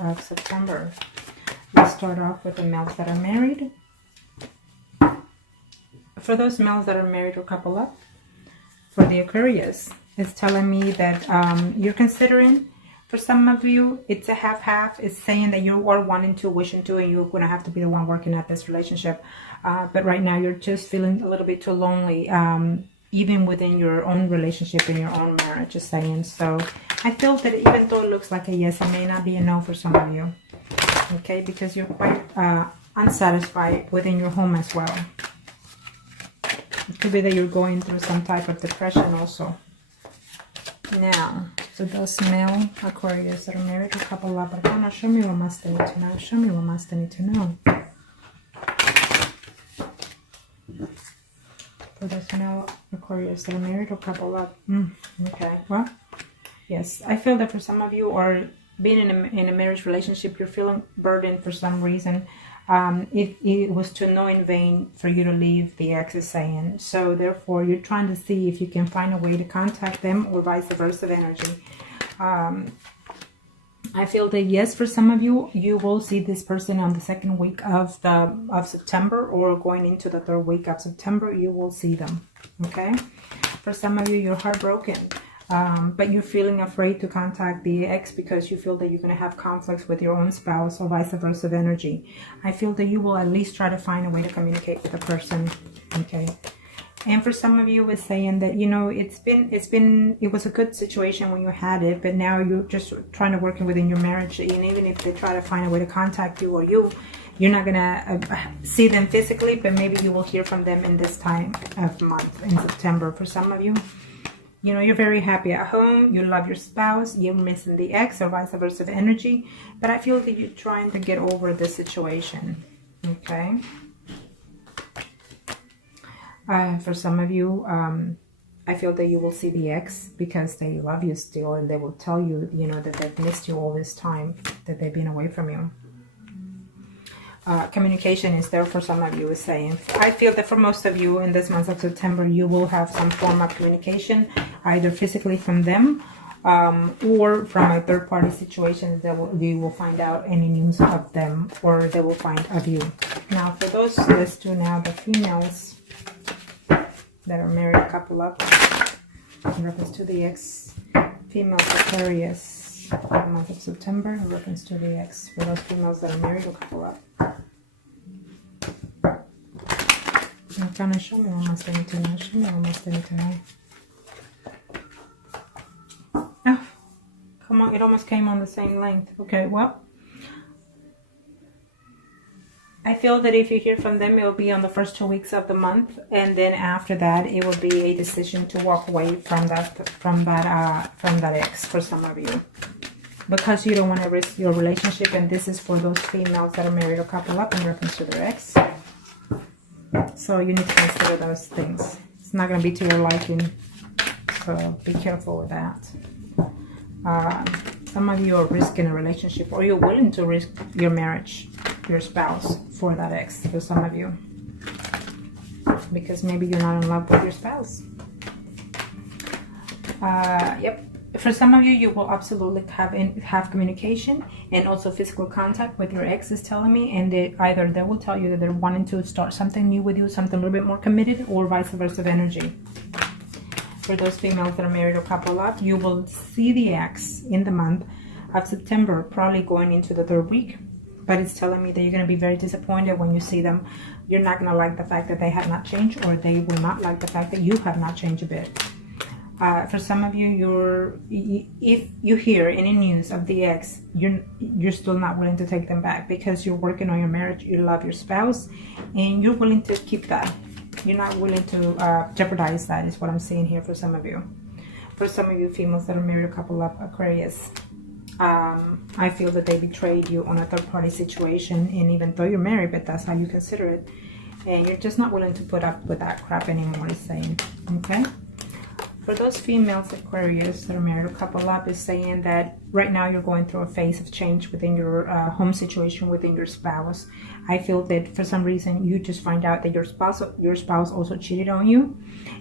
of September. Let's start off with the males that are married. For those males that are married or couple up, for the Aquarius, it's telling me that you're considering, for some of you, it's a half-half. It's saying that you are wanting to, wishing to, and you're going to have to be the one working at this relationship. But right now, you're just feeling a little bit too lonely, even within your own relationship, in your own marriage, just saying. So I feel that even though it looks like a yes, it may not be a no for some of you. Okay, because you're quite unsatisfied within your home as well. It could be that you're going through some type of depression also. Now, so those male Aquarius that are married or couple up, show me what must they need to know. Show me what must they need to know. For those male Aquarius that are married or couple up. Okay, well, yes, I feel that for some of you, or being in a marriage relationship, you're feeling burdened for some reason. It was to no in vain for you to leave, the ex is saying. So therefore, you're trying to see if you can find a way to contact them, or vice versa energy. I feel that yes, for some of you, you will see this person on the second week of September, or going into the third week of September, you will see them. Okay, for some of you, you're heartbroken. But you're feeling afraid to contact the ex because you feel that you're going to have conflicts with your own spouse, or vice versa energy. I feel that you will at least try to find a way to communicate with the person. Okay. And for some of you, it's saying that, you know, it was a good situation when you had it, but now you're just trying to work within your marriage. And even if they try to find a way to contact you, or you're not going to see them physically, but maybe you will hear from them in this time of month in September. For some of you, you know, you're very happy at home, you love your spouse, you're missing the ex, or vice versa energy, but I feel that you're trying to get over the situation. Okay. For some of you, I feel that you will see the ex because they love you still, and they will tell you, you know, that they've missed you all this time, that they've been away from you. Communication is there for some of you, is saying. I feel that for most of you in this month of September, you will have some form of communication, either physically from them, or from a third-party situation that you will find out any news of them, or they will find of you. Now, for those, let's do now the females that are married, couple up, in reference to the ex. Females Aquarius, for the month of September, in reference to the ex. For those females that are married or couple up. Now, show me what must I need to know. Show me what must I need to know. Oh, come on, it almost came on the same length. Okay, well, I feel that if you hear from them, it will be on the first 2 weeks of the month, and then after that, it will be a decision to walk away from that ex for some of you, because you don't want to risk your relationship. And this is for those females that are married or couple up in reference to their ex. So you need to consider those things. It's not going to be to your liking, so be careful with that. Some of you are risking a relationship, or you're willing to risk your marriage, your spouse, for that ex. For some of you, because maybe you're not in love with your spouse. Yep. For some of you, you will absolutely have communication and also physical contact with your ex, is telling me, and either they will tell you that they're wanting to start something new with you, something a little bit more committed, or vice versa energy. For those females that are married or couple up, you will see the ex in the month of September, probably going into the third week. But it's telling me that you're going to be very disappointed when you see them. You're not going to like the fact that they have not changed, or they will not like the fact that you have not changed a bit. For some of you, if you hear any news of the ex, you're still not willing to take them back, because you're working on your marriage, you love your spouse, and you're willing to keep that. You're not willing to jeopardize that, is what I'm seeing here for some of you. For some of you females that are married, a couple of Aquarius, I feel that they betrayed you on a third-party situation, and even though you're married, but that's how you consider it, and you're just not willing to put up with that crap anymore, is saying. Okay. For those females Aquarius that are married or couple up, is saying that right now you're going through a phase of change within your home situation, within your spouse. I feel that for some reason you just find out that your spouse also cheated on you,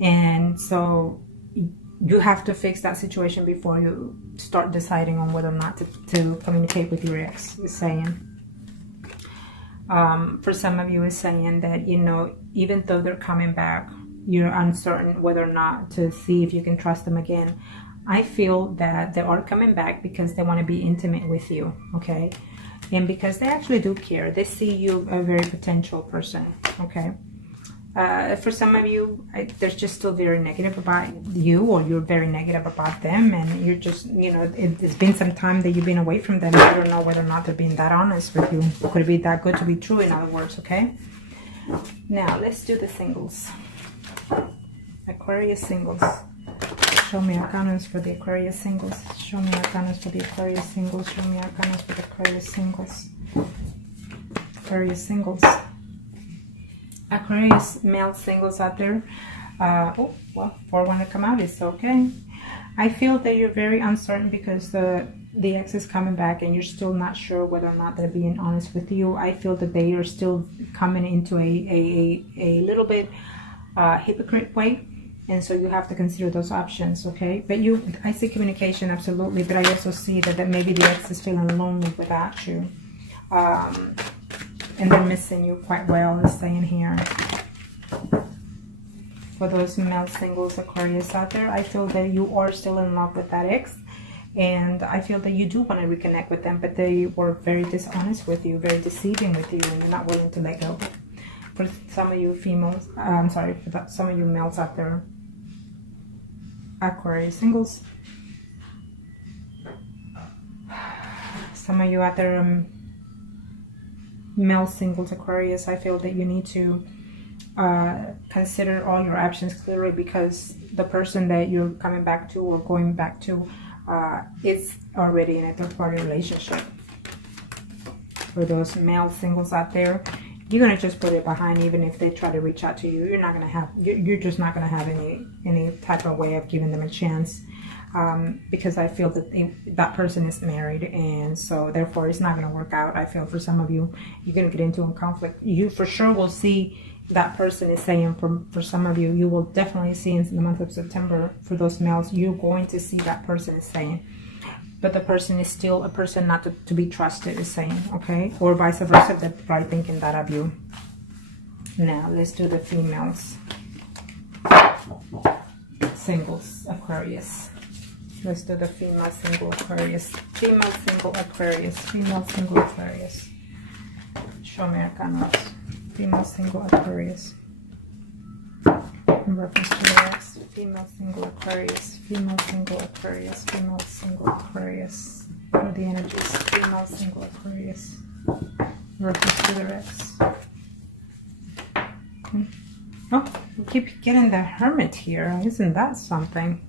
and so you have to fix that situation before you start deciding on whether or not to communicate with your ex, is saying. For some of you, is saying that, you know, even though they're coming back, you're uncertain whether or not to see if you can trust them again. I feel that they are coming back because they want to be intimate with you, okay? And because they actually do care. They see you a very potential person, okay? For some of you, they're just still very negative about you, or you're very negative about them, and you're just, you know, it's been some time that you've been away from them. I don't know whether or not they're being that honest with you. Could it be that good to be true, in other words, okay? Now, let's do the singles. Aquarius singles. Show me arcanas for the Aquarius singles. Show me arcanas for the Aquarius singles. Show me arcanas for the Aquarius singles. Aquarius singles. Aquarius male singles out there. Oh, well, 4 want to come out. It's okay. I feel that you're very uncertain because the ex is coming back and you're still not sure whether or not they're being honest with you. I feel that they are still coming into a little bit hypocrite way. And so you have to consider those options, okay? But I see communication, absolutely. But I also see that maybe the ex is feeling lonely without you. And they're missing you quite well, is saying here. For those male singles, Aquarius out there, I feel that you are still in love with that ex. And I feel that you do want to reconnect with them, but they were very dishonest with you, very deceiving with you, and you're not willing to let go. For some of you females, some of you males out there, Aquarius singles. Some of you out there, male singles, Aquarius, I feel that you need to consider all your options clearly, because the person that you're coming back to or going back to is already in a third-party relationship. For those male singles out there, you're gonna just put it behind. Even if they try to reach out to you, you're not gonna have. You're just not gonna have any type of way of giving them a chance, because I feel that that person is married, and so therefore it's not gonna work out. I feel for some of you, you're gonna get into a conflict. You for sure will see that person is saying. For some of you, you will definitely see in the month of September. For those males, you're going to see that person is saying. But the person is still a person not to be trusted, is saying, okay? Or vice versa, they're probably thinking that of you. Now, let's do the females. Singles, Aquarius. Let's do the female single Aquarius. Female single Aquarius. Female single Aquarius. Show me arcanas. Female single Aquarius. In reference to the ex, female single Aquarius, female single Aquarius, female single Aquarius. What are the energies? Female single Aquarius. In reference to the ex. Oh, we keep getting the Hermit here. Isn't that something?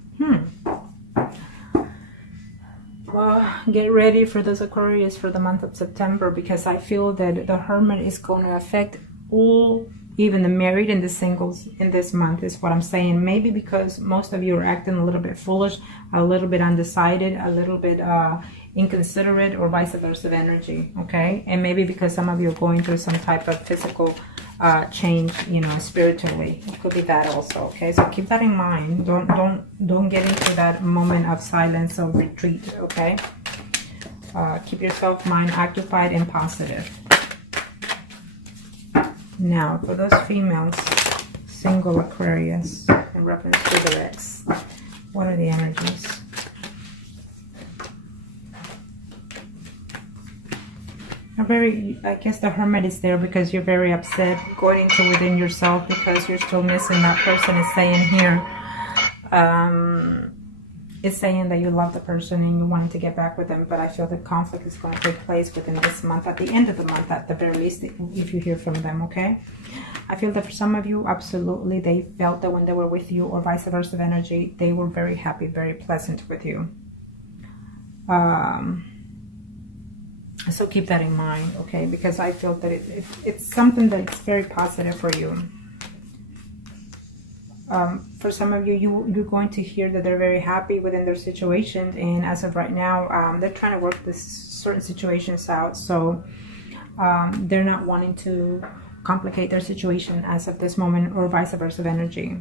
Well, get ready for this Aquarius for the month of September, because I feel that the Hermit is going to affect all, even the married and the singles in this month, is what I'm saying. Maybe because most of you are acting a little bit foolish, a little bit undecided, a little bit inconsiderate, or vice versa of energy, okay? And maybe because some of you are going through some type of physical change, you know, spiritually. It could be that also, okay? So keep that in mind. Don't get into that moment of silence or retreat, okay? Keep yourself mind occupied and positive. Now, for those females, single Aquarius, in reference to the ex, what are the energies? I guess the Hermit is there because you're very upset, going into within yourself because you're still missing that person. Is saying here, it's saying that you love the person and you wanted to get back with them, but I feel the conflict is going to take place within this month, at the end of the month at the very least, if you hear from them, okay? I feel that for some of you, absolutely, they felt that when they were with you, or vice versa of energy, they were very happy, very pleasant with you. So keep that in mind, okay? Because I feel that it's something that's very positive for you. For some of you, you're going to hear that they're very happy within their situation, and as of right now, they're trying to work this certain situations out. So they're not wanting to complicate their situation as of this moment, or vice versa of energy.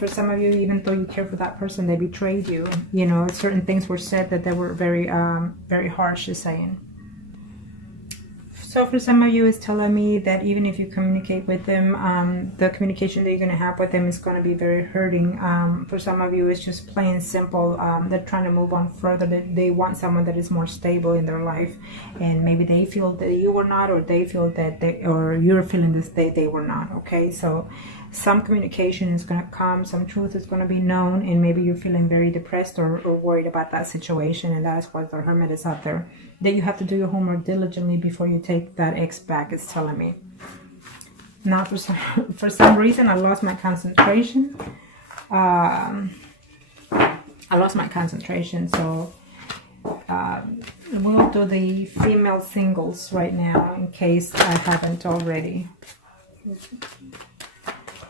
For some of you, even though you care for that person, they betrayed you. You know, certain things were said that they were very, very harsh, is saying. So for some of you, it's telling me that even if you communicate with them, the communication that you're going to have with them is going to be very hurting. For some of you, it's just plain simple. They're trying to move on further. They want someone that is more stable in their life, and maybe they feel that you were not, or they feel that or you're feeling this they were not. Okay, so some communication is going to come, some truth is going to be known, and maybe you're feeling very depressed or worried about that situation, and that's why the Hermit is out there. That you have to do your homework diligently before you take that ex back, it's telling me. Now, for some reason, I lost my concentration. I lost my concentration, so we'll do the female singles right now, in case I haven't already.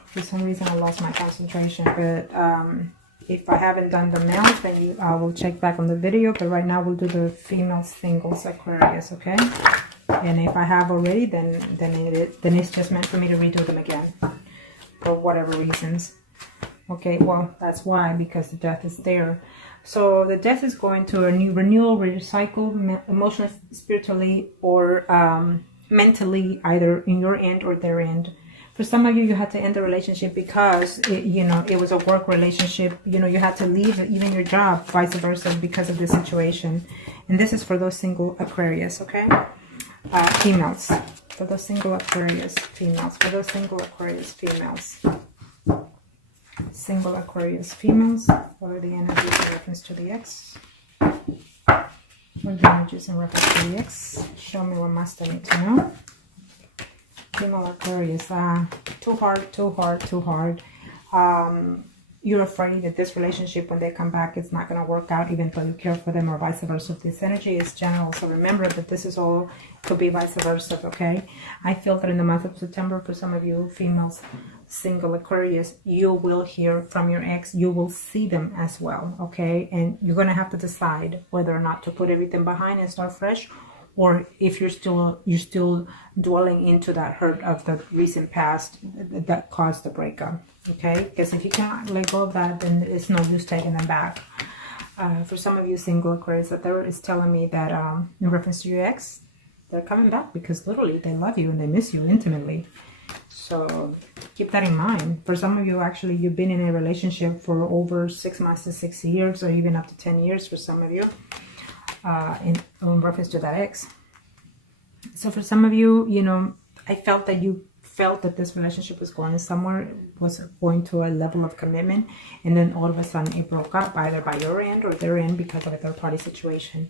For some reason, I lost my concentration, but if I haven't done the males, then I will check back on the video. But right now, we'll do the female singles Aquarius, okay? And if I have already, then it's just meant for me to redo them again, for whatever reasons. Okay, well, that's why, because the death is there. So the death is going to a new renewal, recycle, emotionally, spiritually, or mentally, either in your end or their end. For some of you, you had to end the relationship because, it was a work relationship. You had to leave even your job, vice versa, because of this situation. And this is for those single Aquarius, okay? Females. For those single Aquarius females. For those single Aquarius females. Single Aquarius females. What are the energies in reference to the ex? What are the energies in reference to the ex? Show me what must I need to know. Female Aquarius, too hard. You're afraid that this relationship, when they come back, it's not going to work out, even though you care for them, or vice versa. This energy is general, so remember that this is all, could be vice versa, okay? I feel that in the month of September, for some of you females, single Aquarius, you will hear from your ex. You will see them as well, okay? And you're going to have to decide whether or not to put everything behind and start fresh, or if you're still dwelling into that hurt of the recent past that caused the breakup, okay? Because if you can't let go of that, then it's no use taking them back. For some of you single Aquarius, the third is telling me that in reference to your ex, they're coming back because literally they love you and they miss you intimately. So keep that in mind. For some of you, actually, you've been in a relationship for over 6 months to 6 years, or even up to 10 years for some of you. In reference to that ex. So for some of you, I felt that you felt that this relationship was going somewhere, was going to a level of commitment, and then all of a sudden it broke up, either by your end or their end, because of a third party situation.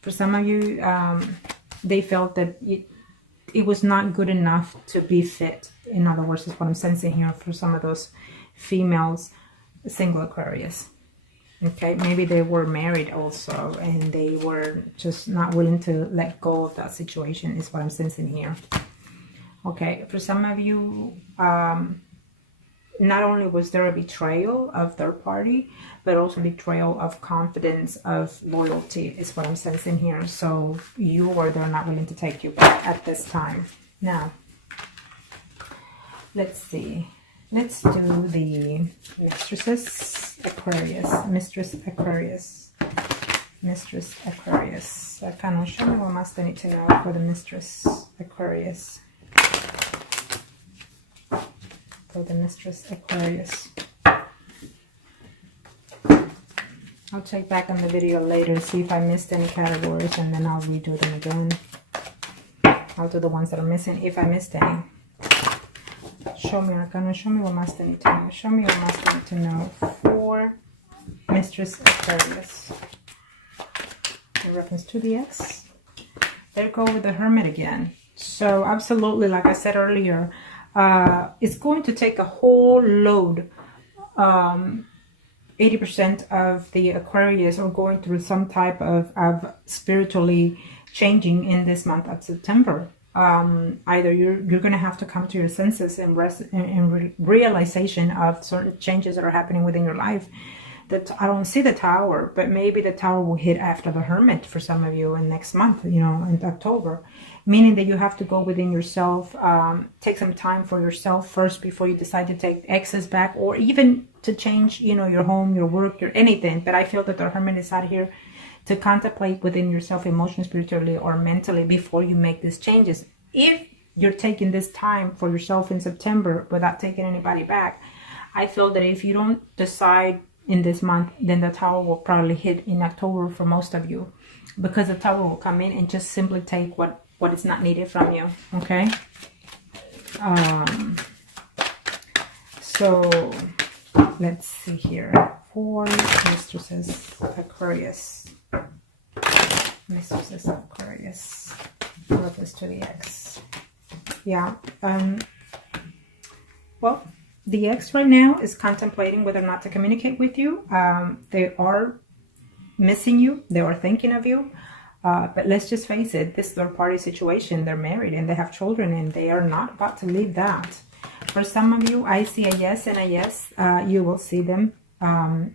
For some of you, they felt that it was not good enough to be fit. In other words, is what I'm sensing here for some of those females, single Aquarius. Okay, maybe they were married also, and they were just not willing to let go of that situation, is what I'm sensing here. Okay, for some of you, not only was there a betrayal of third party, but also betrayal of confidence, of loyalty, is what I'm sensing here. So you or they're not willing to take you back at this time. Now, let's see. Let's do the mistresses Aquarius. Mistress Aquarius. Mistress Aquarius. Arcana, show me what must I need to know for the Mistress Aquarius. For the Mistress Aquarius. I'll check back on the video later, see if I missed any categories, and then I'll redo them again. I'll do the ones that are missing if I missed any. Show me, Arcana, show me what must I need to know. Show me what must I need to know for Mistress Aquarius. In reference to the ex. There go with the Hermit again. So absolutely, like I said earlier, it's going to take a whole load. 80% of the Aquarius are going through some type of spiritually changing in this month of September. Either you're going to have to come to your senses and realization of certain changes that are happening within your life. that I don't see the Tower, but maybe the Tower will hit after the Hermit for some of you in next month, you know, in October. Meaning that you have to go within yourself, take some time for yourself first before you decide to take exes back, or even to change, you know, your home, your work, your anything. But I feel that the Hermit is out here to contemplate within yourself emotionally, spiritually, or mentally before you make these changes. If you're taking this time for yourself in September without taking anybody back, I feel that if you don't decide in this month, then the Tower will probably hit in October for most of you, because the Tower will come in and just simply take what is not needed from you. Okay. So let's see here. 4 mistresses, Aquarius. Mistresses of Aquarius. Purpose to the ex. Yeah. Well, the ex right now is contemplating whether or not to communicate with you. They are missing you. They are thinking of you. But let's just face it, this third-party situation, they're married and they have children, and they are not about to leave that. For some of you, I see a yes and a yes. You will see them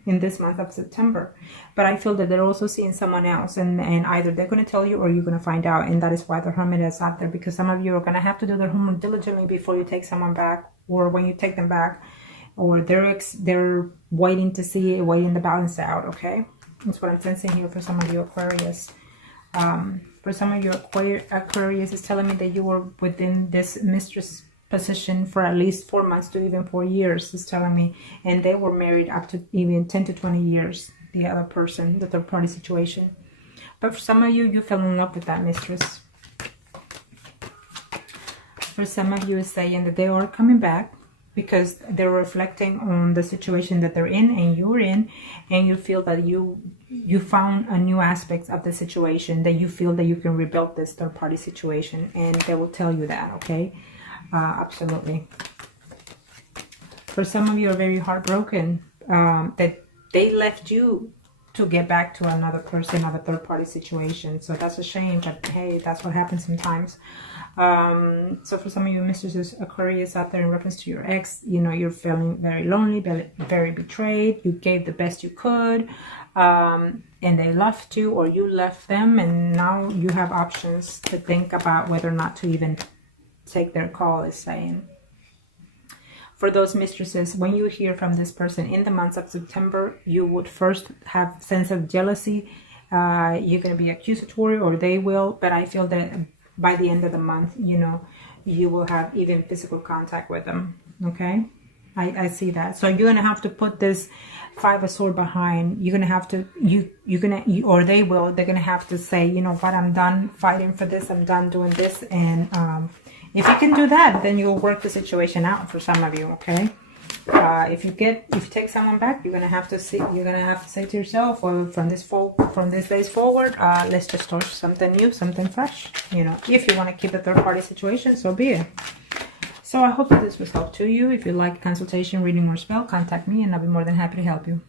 in this month of September. But I feel that they're also seeing someone else, and either they're going to tell you or you're going to find out. And that is why the Hermit is out there, because some of you are going to have to do their homework diligently before you take someone back, or when you take them back, or they're waiting to see it, waiting to balance out. Okay, that's what I'm sensing here for some of you Aquarius. For some of you Aquarius is telling me that you were within this mistress position for at least 4 months to even 4 years, is telling me, and they were married up to even 10 to 20 years, the other person, the third party situation. But for some of you, you fell in love with that mistress. For some of you, is saying that they are coming back because they're reflecting on the situation that they're in and you're in, and you feel that you found a new aspect of the situation, that you feel that you can rebuild this third party situation, and they will tell you that. Okay. Absolutely. For some of you are very heartbroken that they left you to get back to another person, another third-party situation. So that's a shame, but hey, that's what happens sometimes. So for some of you mistresses Aquarius out there, in reference to your ex, you know, you're feeling very lonely, very betrayed. You gave the best you could, and they left you, or you left them, and now you have options to think about whether or not to even take their call, is saying. For those mistresses, when you hear from this person in the months of September, you would first have a sense of jealousy. You're going to be accusatory, or they will, but I feel that by the end of the month, you know, you will have even physical contact with them. Okay, I see that. So you're going to have to put this 5 of Swords behind. You're going to have to, or they will, they're going to have to say, you know what, I'm done fighting for this, I'm done doing this. And if you can do that, then you'll work the situation out for some of you. Okay. If you take someone back, you're gonna have to say to yourself, well, from this days forward, let's just start something new, something fresh. You know, if you want to keep a third party situation, so be it. So I hope that this was helpful to you. If you like consultation, reading, or spell, contact me and I'll be more than happy to help you.